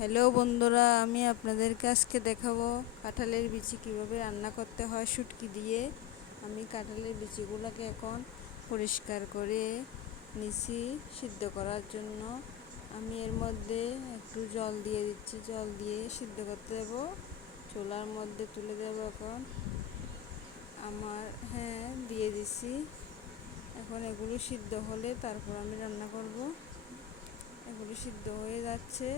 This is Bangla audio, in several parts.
হ্যালো বন্ধুরা, আমি আপনাদেরকে আজকে দেখাবো কাঁঠালের বিচি কিভাবে রান্না করতে হয় শুটকি দিয়ে। আমি কাঁঠালের বিচিগুলোকে এখন পরিষ্কার করে নিছি সিদ্ধ করার জন্য। আমি এর মধ্যে একটু জল দিয়ে দিচ্ছি, জল দিয়ে সিদ্ধ করতে দেবো। চুলার মধ্যে তুলে দেবো এখন। দিয়ে দিছি। এখন এগুলো সিদ্ধ হলে তারপর আমি রান্না করব। এগুলো সিদ্ধ হয়ে যাচ্ছে,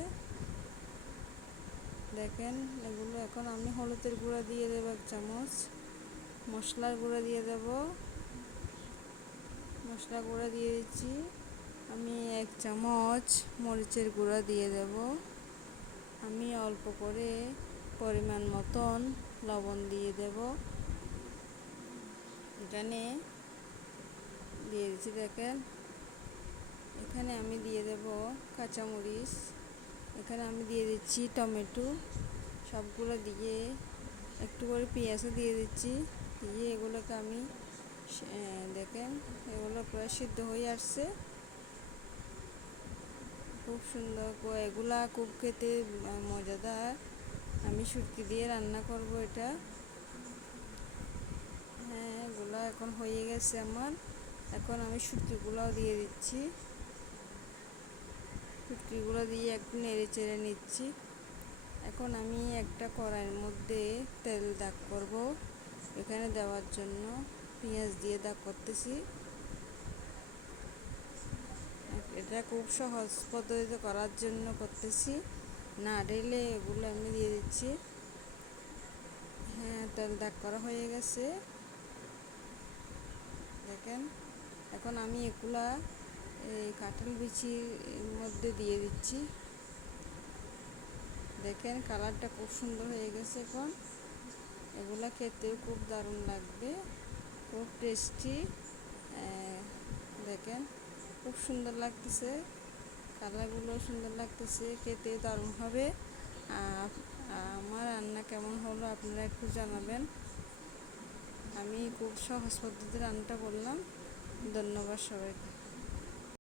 দেখেন। এগুলো এখন আমি হলুদের গুঁড়া দিয়ে দেবো 1 চামচ, মশলার গুঁড়া দিয়ে দেব, মশলা গুঁড়া দিয়ে দিচ্ছি। আমি 1 চামচ মরিচের গুঁড়া দিয়ে দেব। আমি অল্প করে পরিমাণ মতন লবণ দিয়ে দেব। এখানে দিয়ে দিচ্ছি, দেখেন। এখানে আমি দিয়ে দেব কাঁচামরিচ। এখানে আমি দিয়ে দিচ্ছি টমেটো। সবগুলো দিয়ে একটু করে পেঁয়াজও দিয়ে দিচ্ছি। দিয়ে এগুলোকে আমি দেখেন, এগুলো প্রায় সিদ্ধ হয়ে আসছে। খুব সুন্দর, এগুলা খুব খেতে মজাদার। আমি শুটকি দিয়ে রান্না করব এটা। এগুলো এখন হয়ে গেছে আমার। এখন আমি শুটকিগুলোও দিয়ে দিচ্ছি। শুটকিগুলো দিয়ে একটু নেড়ে চেড়ে নিচ্ছি। এখন আমি একটা কড়াইয়ের মধ্যে তেল দাগ করব। এখানে দেওয়ার জন্য পেঁয়াজ দিয়ে দাগ করতেছি। এটা খুব সহজ পদ্ধতিতে করার জন্য করতেছি, না ঢেলে এগুলো আমি দিয়ে দিচ্ছি। তেল দাগ করা হয়ে গেছে, দেখেন। এখন আমি এগুলা এই কাঁঠাল বিচির মধ্যে দিয়ে দিচ্ছি। দেখেন, কালারটা খুব সুন্দর হয়ে গেছে। এখন এগুলা খেতেও খুব দারুণ লাগবে, খুব টেস্টি। দেখেন, খুব সুন্দর লাগতেছে, কালারগুলো সুন্দর লাগতেছে, খেতে দারুণ হবে। আমার রান্না কেমন হলো আপনারা একটু জানাবেন। আমি খুব সহজ পদ্ধতিতে রান্নাটা করলাম। ধন্যবাদ সবাইকে।